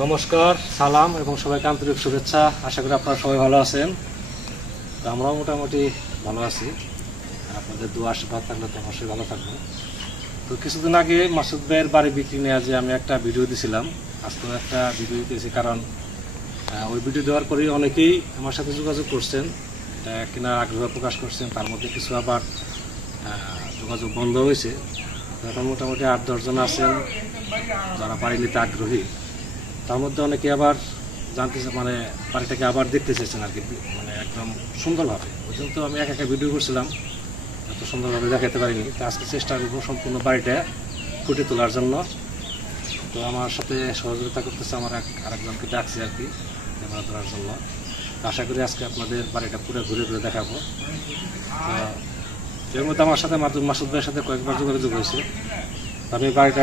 নমস্কার, সালাম এবং সবাইকে আন্তরিক শুভেচ্ছা। আশা করি আপনারা সবাই ভালো আছেন। তো আমরাও মোটামুটি ভালো আছি। আপনাদের দোয়া আশীর্বাদ থাকলে তো অবশ্যই ভালো থাকবো। তো কিছুদিন আগে মাসুদ ভাইয়ের বাড়ি বিক্রি নিয়ে যে আমি একটা ভিডিও দিয়েছিলাম, আজকেও একটা ভিডিও দিয়েছি। কারণ ওই ভিডিও দেওয়ার পরেই অনেকেই আমার সাথে যোগাযোগ করছেন, কেনার আগ্রহ প্রকাশ করছেন। তার মধ্যে কিছু আবার যোগাযোগ বন্ধ হয়েছে। এখন মোটামুটি 8-10 জন আছেন যারা বাড়ি নিতে আগ্রহী। তার মধ্যে অনেকে আবার জানতে মানে বাড়িটাকে আবার দেখতে চেয়েছেন আর কি, মানে একদম সুন্দরভাবে। ওই জন্য তো আমি একা ভিডিও করছিলাম, এত সুন্দরভাবে দেখাতে পারিনি। তো আজকে চেষ্টা করবো সম্পূর্ণ বাড়িটা ফুটে তোলার জন্য। তো আমার সাথে সহযোগিতা করতেছে আমার আরেকজনকে ডাকছি আর কি ক্যামেরা ধরার জন্য। আশা করি আজকে আপনাদের বাড়িটা পুরো ঘুরে ঘুরে দেখাবো। তো এর মধ্যে আমার সাথে মাসুদ ভাইয়ের সাথে কয়েকবার যোগাযোগ হয়েছে। আমি বাড়িটা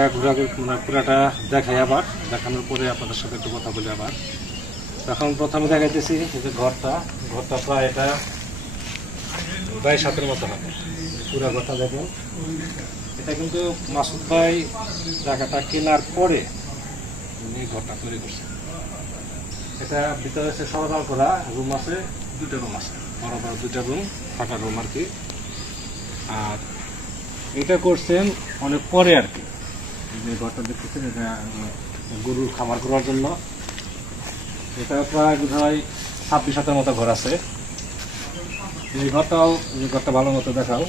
মানে পুরাটা দেখাই, আবার দেখানোর পরে আপনাদের সাথে একটু কথা বলি আবার। এখন প্রথমে দেখাইতেছি এই যে ঘরটা প্রায় এটা 22-7 মতো হবে। পুরা ঘরটা দেখুন। এটা কিন্তু মাসুদ ভাই জায়গাটা কেনার পরে উনি ঘরটা তৈরি করছে। এটা ভিতরে আছে সরকার করা রুম আছে, 2টা রুম আছে, বড় বড় 2টা রুম, ফাঁকা রুম আর কি। আর এটা করছেন অনেক পরে আর কি। যে ঘরটা দেখতেছেন এটা গরুর খামার করার জন্য। এটা প্রায় বোধহয় 26-7 মতো ঘর আছে। এই ঘরটা ভালো মতো দেখাও।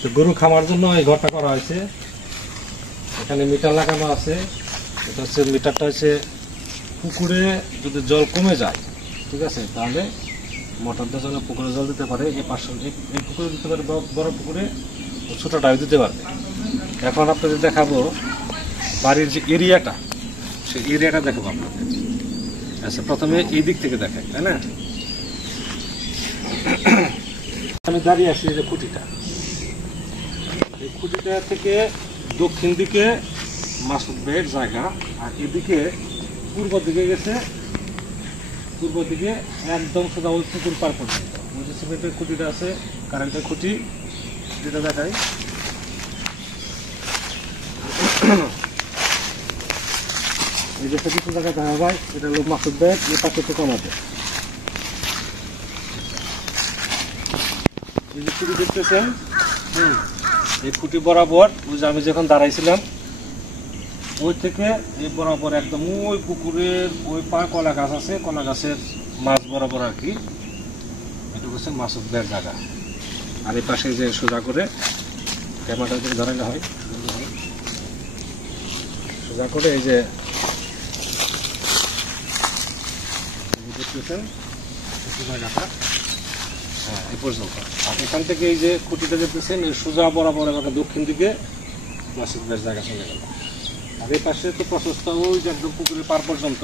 তো গরু খামার জন্য এই ঘরটা করা হয়েছে। এখানে মিটার লাগানো আছে। এটা হচ্ছে মিটারটা হচ্ছে পুকুরে যদি জল কমে যায়, ঠিক আছে, তাহলে মোটর দিয়ে যেন পুকুরে জল দিতে পারে। এই পাশে এই পুকুরে দিতে পারে, বড় পুকুরে ছোটটাও দিতে পারবে। এখন আপনাদের দেখাবো বাড়ির যে এরিয়াটা, সেই এরিয়াটা দেখাবো আপনাদের। আচ্ছা, প্রথমে এই দিক থেকে দেখাই, তাই না? আমি দাঁড়িয়ে আছি যে খুঁটিটা, এই খুঁটিটা থেকে দক্ষিণ দিকে মাসুদ ভাইয়ের জায়গা, আর এদিকে পূর্ব দিকে গেছে, পূর্ব দিকে একদম সোজা ওই পুকুর পার পর্যন্ত। ওই যে সিমেন্টের খুঁটিটা আছে, কারেন্টের খুঁটি, যেটা দেখাই। এই যে কিছু জায়গায় দেখা যায়, এটা হলো মাসুদ ভাইয়ের, এই পাশে তো কমাতে। এই যে খুঁটি দেখতেছেন, এই খুঁটি বরাবর ওই যে আমি যখন দাঁড়াইছিলাম ওই থেকে এই বরাবর একদম ওই পুকুরের ওই পাড় কলা গাছ আছে, কলা গাছের মাছ বরাবর আর কি। এটা হচ্ছে মাসুদ ভাইয়ের জায়গা। আর এই পাশে যে সোজা করে ক্যামেরাটা যদি ধরানো হয়, সোজা করে এই যে দেখতেছেন জায়গাটা, হ্যাঁ, এই পর্যন্ত। আর এখান থেকে এই যে খুঁটিটা দেখতেছেন, এই সোজা বরাবর আমাকে দক্ষিণ দিকে মাসুদ ভাইয়ের জায়গা চলে গেল। আর এই পাশে তো প্রশস্ত ওই যে একদম পুকুরের পার পর্যন্ত,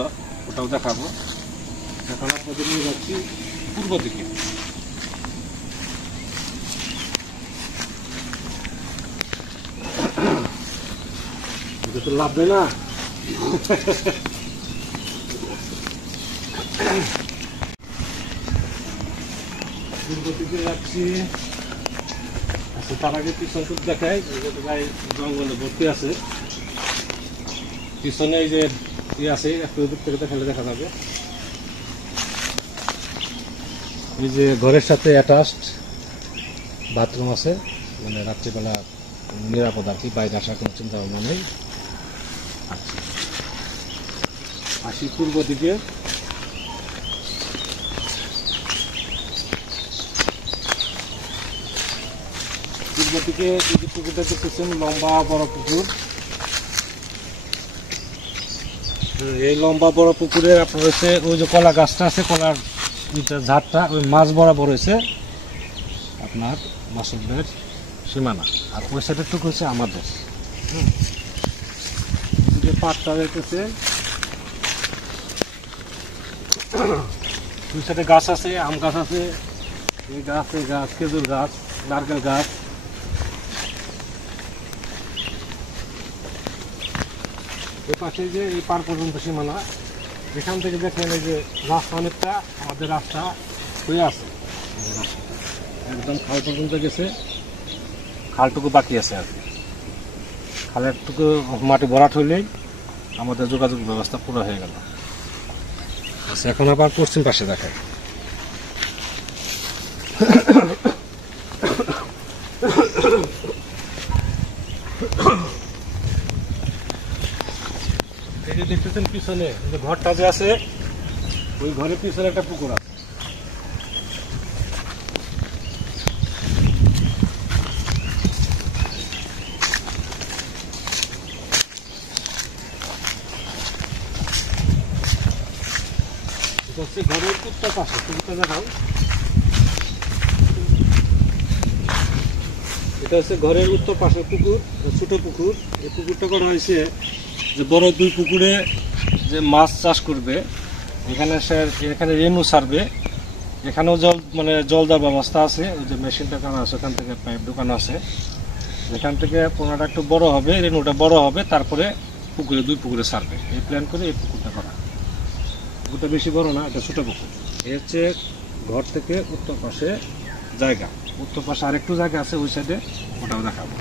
ওটাও দেখাবো। এখন আপনাদের নিয়ে যাচ্ছি পূর্ব দিকে। এটা তো লাভ দেয় না। পূর্ব দিকে যাচ্ছি। আচ্ছা, তার আগে পিছন টুক দেখাই। জঙ্গলে ভর্তি আছে পিছনে, এই যে আছে, একটু দূর থেকে দেখালে দেখা যাবে। এই যে ঘরের সাথে অ্যাটাচড বাথরুম আছে, মানে রাত্রিবেলা নিরাপদ আর কি, বাইরে আসার কোনো চিন্তা ভাবনা নেই। আচ্ছা, আসি পূর্ব দিকে। পূর্ব দিকে এই যে পুকুরটা দেখতেছেন, লম্বা বড় পুকুর। এই লম্বা বড় পুকুরের আপনার হচ্ছে ওই যে কলা গাছটা আছে, কলার ঝাড়টা ওই মাছ বরাবর হয়েছে আপনার মাসুদ ভাইয়ের সীমানা। আর ওই সাইডের টুকু হচ্ছে আমাদের। যে পাটটা দেখতেছে, দুই সাইডে গাছ আছে, আম গাছ আছে, এই গাছ, এই গাছ, খেজুর গাছ, নারকেল গাছ। এই পাশে যে এই পার পর্যন্ত সীমানা। এখান থেকে দেখেন এই যে রাস্তা অনেকটা আমাদের রাস্তা হয়ে আছে, একদম খাল পর্যন্ত গেছে, খালটুকু বাকি আছে আর কি। খালেরটুকু মাটি ভরাট হইলেই আমাদের যোগাযোগ ব্যবস্থা পুরো হয়ে গেল। আচ্ছা, এখন আবার পশ্চিম পাশে দেখায়। এই যে দেখতেছেন পিছনে যে ঘরটা যে আছে, ওই ঘরের পিছনে একটা পুকুর আছে। এটা হচ্ছে ঘরের উত্তর পাশে, পুকুরটা দেখাও। এটা হচ্ছে ঘরের উত্তর পাশের পুকুর, ছোট পুকুর। এই পুকুরটা করা হয়েছে যে বড় দুই পুকুরে যে মাছ চাষ করবে, এখানে রেনু ছাড়বে, এখানেও জল মানে জল দেওয়ার ব্যবস্থা আছে। ওই যে মেশিনটা কানা আছে, ওখান থেকে পাইপ ঢোকানো আছে। এখান থেকে পোনাটা একটু বড় হবে, রেনুটা বড় হবে, তারপরে দুই পুকুরে ছাড়বে। এই প্ল্যান করে এই পুকুরটা করা। পুকুরটা বেশি বড় না, এটা ছোট পুকুর। এই হচ্ছে ঘর থেকে উত্তর পাশে জায়গা। উত্তর পাশে আরেকটু জায়গা আছে ওই সাইডে, ওটাও দেখাবো।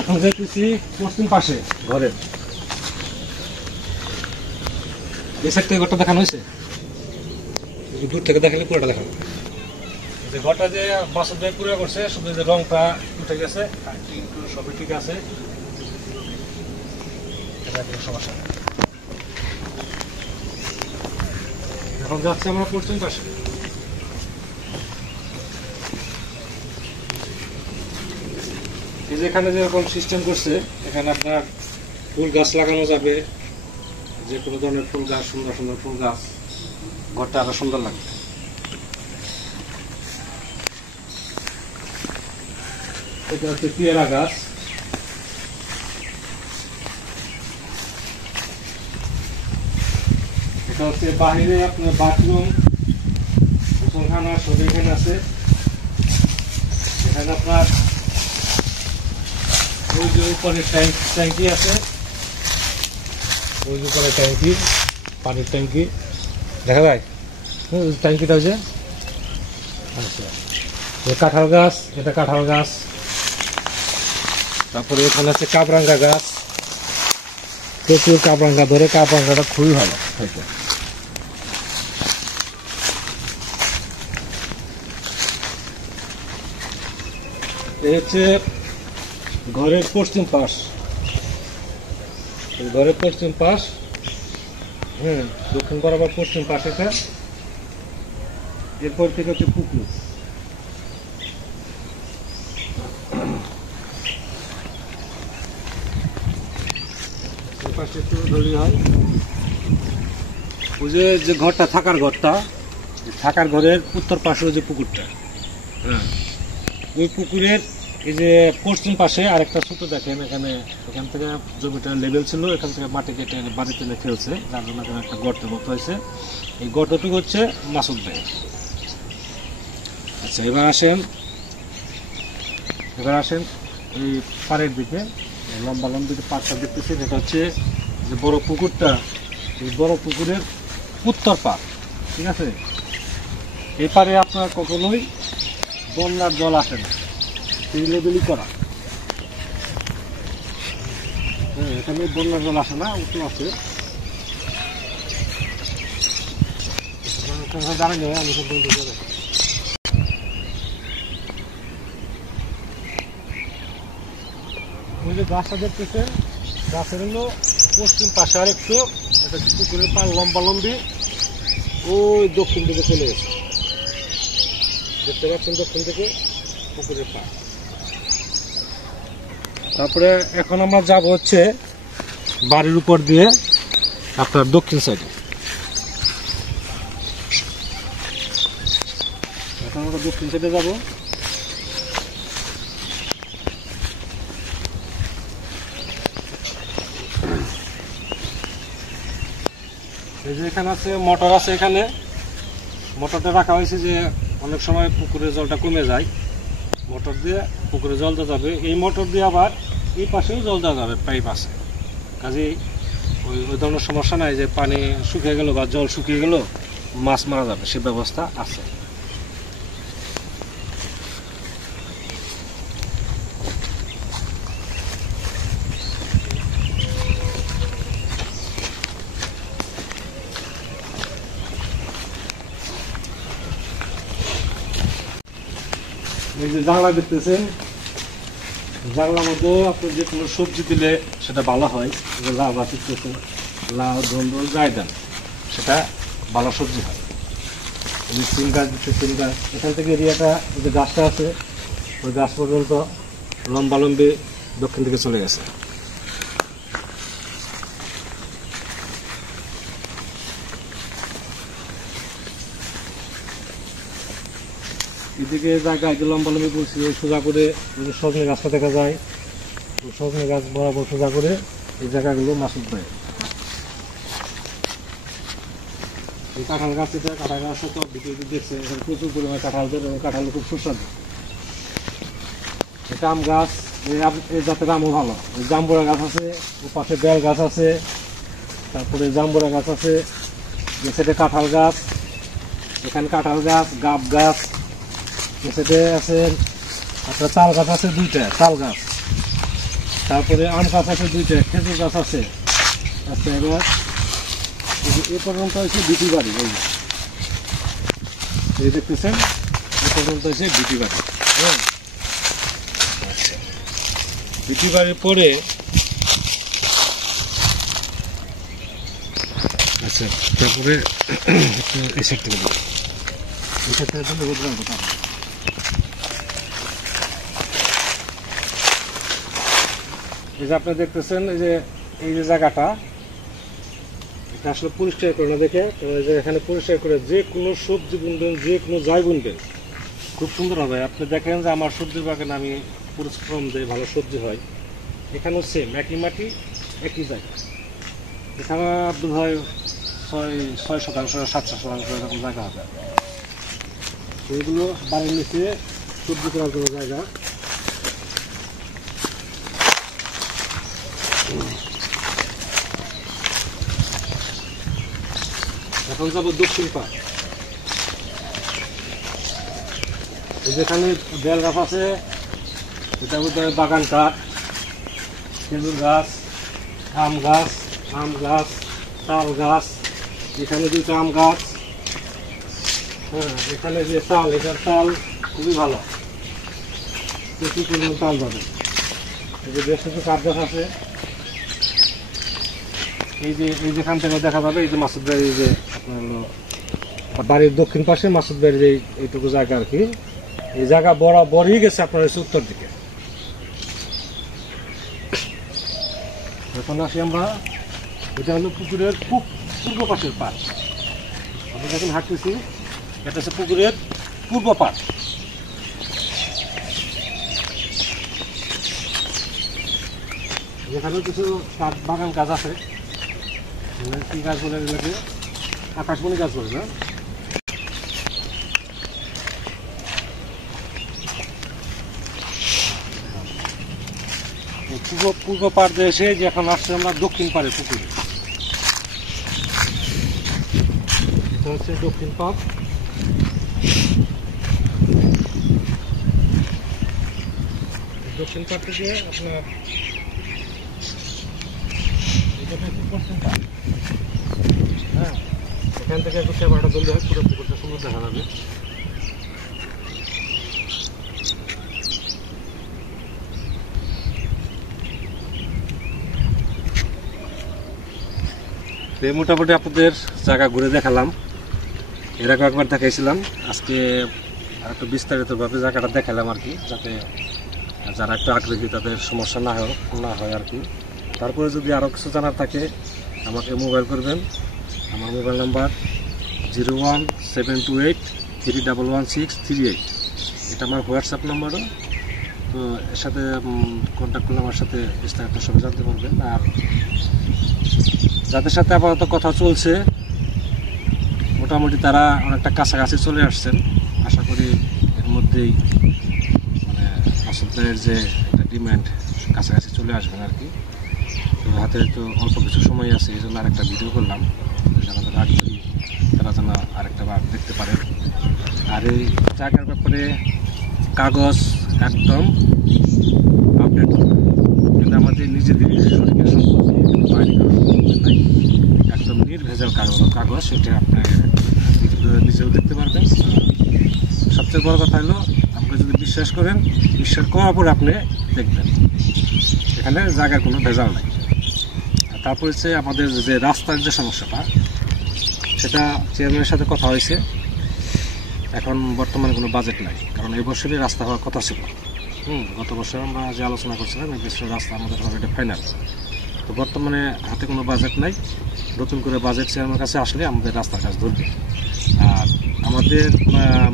এখন যাইতেছি পশ্চিম পাশে ঘরের। এই সাইড থেকে ঘরটা দেখানো হয়েছে, দূর থেকে দেখালে পুরোটা দেখাবো। যে ঘরটা যে বাসন দিয়ে পুরো করছে, শুধু যে রংটা উঠে গেছে, সবই ঠিক আছে, সমস্যা নেই। এখন যাচ্ছে আমরা পশ্চিম পাশে। এই যে এখানে যেরকম সিস্টেম করছে, এখানে আপনার ফুল গাছ লাগানো যাবে, যে কোনো ধরনের ফুল গাছ, সুন্দর সুন্দর ফুল গাছ, ঘরটা আরো সুন্দর লাগবে। এটা হচ্ছে পেয়ারা গাছ। এটা হচ্ছে বাহিরে আপনার বাথরুম, গোসলখানা সব এখানে আছে। এখানে আপনার ওই যে উপরে ট্যাঙ্কি আছে, ওই যে উপরে ট্যাঙ্কি, পানির ট্যাঙ্কি দেখা যায়। ট্যাঙ্কিটা হচ্ছে আচ্ছা, কাঁঠাল গাছ, এটা কাঁঠাল গাছ। তারপরে এখানে আছে কাবরাঙ্গা গাছ, প্রচুর কাবরাঙ্গা ধরে। কাবরাঙ্গাটা খুবই ভালো খাইতে। এই হচ্ছে ঘরের পশ্চিম পাশ, ঘরের পশ্চিম পাশ। দক্ষিণ বরাবর পশ্চিম পাশ এটা। এরপর থেকে হচ্ছে পুকুর। পাশে একটু ধরি হয়। ওই যে ঘরটা, থাকার ঘরটা, থাকার ঘরের উত্তর পাশে যে পুকুরটা, ওই পুকুরের এই যে পশ্চিম পাশে আরেকটা ছোট দেখেন, এখান থেকে জমিটা লেভেল ছিল, এখান থেকে মাটি কেটে বাড়িতে ফেলছে, যার জন্য এখানে একটা গর্তের মতো হয়েছে। এই গর্তটুকু হচ্ছে মাসুদ ভাই। আচ্ছা, এবার আসেন এই পাড়ের দিকে, লম্বা লম্বিতে পাড়টা দেখতেছেন। এটা হচ্ছে যে বড় পুকুরটা, এই বড় পুকুরের উত্তর পাড়, ঠিক আছে। এই পাড়ে আপনার কখনোই বন্যার জল আসে না, এই লেবেলই করা। এখানে বন্যার জল আসে না, উঁচু আছে। দাঁড়ানো আমি ওই যে গাছটা দেখতেছেন, গাছের হলো পশ্চিম পাশে আরেকটু, এটা পুকুরের পাড় লম্বা লম্বি ওই দক্ষিণ দিকে চলে গেছে, দেখতে পাচ্ছেন দক্ষিণ থেকে পুকুরের পাড়। তারপরে এখন আমরা যাব হচ্ছে বাড়ির উপর দিয়ে আপনার দক্ষিণ সাইডে। এখন আমরা দক্ষিণ সাইডে যাব। এই যে এখানে আছে মোটর আছে, এখানে মোটরটা রাখা হয়েছে যে অনেক সময় পুকুরের জলটা কমে যায়, মোটর দিয়ে পুকুরে জল দেওয়া যাবে। এই মোটর দিয়ে আবার এই পাশেও জল দেওয়া যাবে, পাইপ আছে। কাজেই ওই ধরনের সমস্যা নাই যে পানি শুকিয়ে গেল বা জল শুকিয়ে গেল মাছ মারা যাবে, সে ব্যবস্থা আছে। এই যে জানলা দেখতেছেন, জানলার মধ্যে আপনি যে কোনো সবজি দিলে সেটা ভালো হয়। লাউ গাছ দেখতেছেন, লাউ ধন্দল যাই দেন সেটা ভালো সবজি হয়। এই সিম গাছ দিচ্ছে, সিম গাছ এখান থেকে এরিয়াটা যে গাছটা আছে ওই গাছ পর্যন্ত লম্বালম্বি দক্ষিণ দিকে চলে গেছে। এদিকে জায়গা লম্বালম্বি বলছি সোজা করে সজনে গাছটা দেখা যায়, সজনে গাছ বরাবর সোজা করে এই জায়গাগুলো মাসুদ ভাই। এই কাঁঠাল গাছ, এটা কাঁঠাল গাছটা তো ভিডিওতে দেখছে, এখানে প্রচুর পরিমাণে কাঁঠাল দেয় এবং কাঁঠাল খুব সুস্বাদু। এটা আম গাছ, এই জাতের আমও ভালো। ওই জাম্বুরা গাছ আছে, ও পাশে বেল গাছ আছে, তারপরে জাম্বুরা গাছ আছে, এ সাইডে কাঁঠাল গাছ, এখানে কাঁঠাল গাছ, গাব গাছ, এ সাইডে আছে আপনার তাল গাছ আছে 2টা, তাল গাছ, তারপরে আম গাছ আছে 2টা, খেজুর গাছ আছে। আচ্ছা, এবার এ পর্যন্ত হচ্ছে বিটি বাড়ি। এই দেখতেছেন এ পর্যন্ত হচ্ছে বিটি বাড়ি। হ্যাঁ, আচ্ছা, বিটি বাড়ির পরে আচ্ছা তারপরে এই সাইড থেকে এই সাইড থেকে এই যে আপনি দেখতেছেন এই যে জায়গাটা, এটা আসলে পরিষ্কার করে না দেখে, এখানে পরিষ্কার করে যে কোনো সবজি বুনবেন, যে কোনো যাই বুনবেন খুব সুন্দর হবে। আপনি দেখেন যে আমার সবজি বাগানে আমি পরিশ্রম দিয়ে ভালো সবজি হয়, এখানেও সেম একই মাটি একই জায়গা। এখানে বোধ হয় 6% 7% এরকম জায়গা হবে। এইগুলো বাড়ির নিচে সবজি করার জন্য জায়গা। এখন যাবো দক্ষিণ পাড়। যেখানে বেল গাছ আছে এটা বোধহয় বাগান কাঠ, খেজুর গাছ, আম গাছ, তাল গাছ, এখানে 2টা আম গাছ। হ্যাঁ, এখানে যে তাল, এটার তাল খুবই ভালো, প্রচুর পরিমাণ তাল পাবে। এই যে বেশ কিছু কাঠ গাছ আছে। এই যেখান থেকে দেখা যাবে এই যে মাসুদ ভাই, এই যে আপনার হলো বাড়ির দক্ষিণ পাশে মাসুদ ভাইয়ের যে এইটুকু জায়গা আর কি, এই জায়গা বরাবরই গেছে আপনার হচ্ছে উত্তর দিকে। এখন আসি আমরা, এটা হলো পুকুরের পূর্ব পাশের পাড়। আমরা যখন হাঁটতেছি এটা হচ্ছে পুকুরের পূর্ব পাড়। এখানেও কিছু কাঠ বাগান গাছ আছে। কি গাছ বলে এগুলোকে? আকাশমণি গাছ বলে না? পূর্ব পাড় দিয়ে এসে যে এখন আসছে আমরা দক্ষিণ পাড়ে পুকুরে। এটা হচ্ছে দক্ষিণ পাড়। দক্ষিণ পাড় থেকে আপনার পশ্চিম পাড়। হ্যাঁ, এখান থেকে একটু ক্যামেরাটা ধরলে হয় পুরো পুকুরটা সুন্দর দেখা যাবে। মোটামুটি আপনাদের জায়গা ঘুরে দেখালাম, এর আগে একবার দেখাইছিলাম। আজকে একটু বিস্তারিতভাবে জায়গাটা দেখালাম আর কি, যাতে যারা একটু আগ্রহী তাদের সমস্যা না হয় আর কি। তারপরে যদি আরও কিছু জানার থাকে আমাকে মোবাইল করবেন। আমার মোবাইল নাম্বার 01728311638। এটা আমার হোয়াটসঅ্যাপ নাম্বারও। তো এর সাথে কন্ট্যাক্ট করলে আমার সাথে বিস্তারিত সবাই জানতে পারবেন। আর যাদের সাথে আপাতত কথা চলছে মোটামুটি তারা অনেকটা কাছাকাছি চলে আসছেন। আশা করি এর মধ্যেই মানে মাসুদ ভাইয়ের যে একটা ডিমান্ড কাছাকাছি চলে আসবেন আর কি। তো হাতে তো অল্প কিছু সময় আছে, এই জন্য আরেকটা ভিডিও করলাম, যারা আগ্রহী তারা যেন আরেকটা বার দেখতে পারেন। আর এই জায়গার ব্যাপারে কাগজ একদম আপডেট, কিন্তু আমাদের নিজেদের শরীরের সম্পত্তি বাইরে নাই, একদম নির্ভেজাল কাগজ, সেটা আপনার নিজেও দেখতে পারবেন। সবচেয়ে বড় কথা হলো আমরা আপনি যদি বিশ্বাস করেন, বিশ্বাস করার পরে আপনি দেখবেন এখানে জায়গার কোনো ভেজাল নাই। আর তারপর হচ্ছে আমাদের যে রাস্তার যে সমস্যাটা, সেটা চেয়ারম্যানের সাথে কথা হয়েছে। এখন বর্তমানে কোনো বাজেট নাই, কারণ এই বছরই রাস্তা হওয়ার কথা ছিল। গত বছর আমরা যে আলোচনা করছিলাম এই বছরের রাস্তা আমাদের অলরেডি ফাইনাল। তো বর্তমানে হাতে কোনো বাজেট নাই, নতুন করে বাজেট চেয়ারম্যানের কাছে আসলে আমাদের রাস্তার কাজ ধরবে। আর আমাদের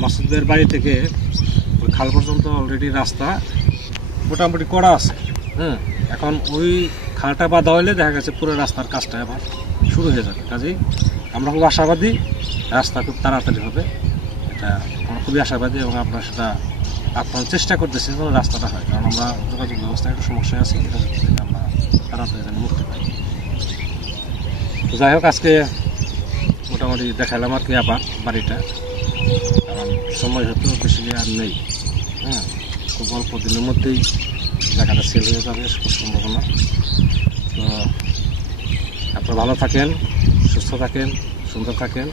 মাসুদের বাড়ি থেকে ওই খাল পর্যন্ত অলরেডি রাস্তা মোটামুটি করা আছে। এখন ওই খালটা বাঁধা হলে দেখা গেছে পুরো রাস্তার কাজটা আবার শুরু হয়ে যাবে। কাজেই আমরা খুব আশাবাদী রাস্তা খুব তাড়াতাড়ি হবে, এটা আমরা খুবই আশাবাদী এবং আমরা সেটা আপনার চেষ্টা করতেছি যেন রাস্তাটা হয়, কারণ আমরা যোগাযোগ ব্যবস্থায় একটু সমস্যায় আছি, এটা থেকে আমরা তাড়াতাড়ি যেন মুক্তি পাই। তো যাই হোক, আজকে মোটামুটি দেখালাম আর কি আবার বাড়িটা, কারণ সময় হয়তো বেশি আর নেই। খুব অল্প দিনের মধ্যেই জায়গাটা সেল হয়ে যাবে খুব সম্ভাবনা। তো আপনারা ভালো থাকেন, সুস্থ থাকেন, সুন্দর থাকেন।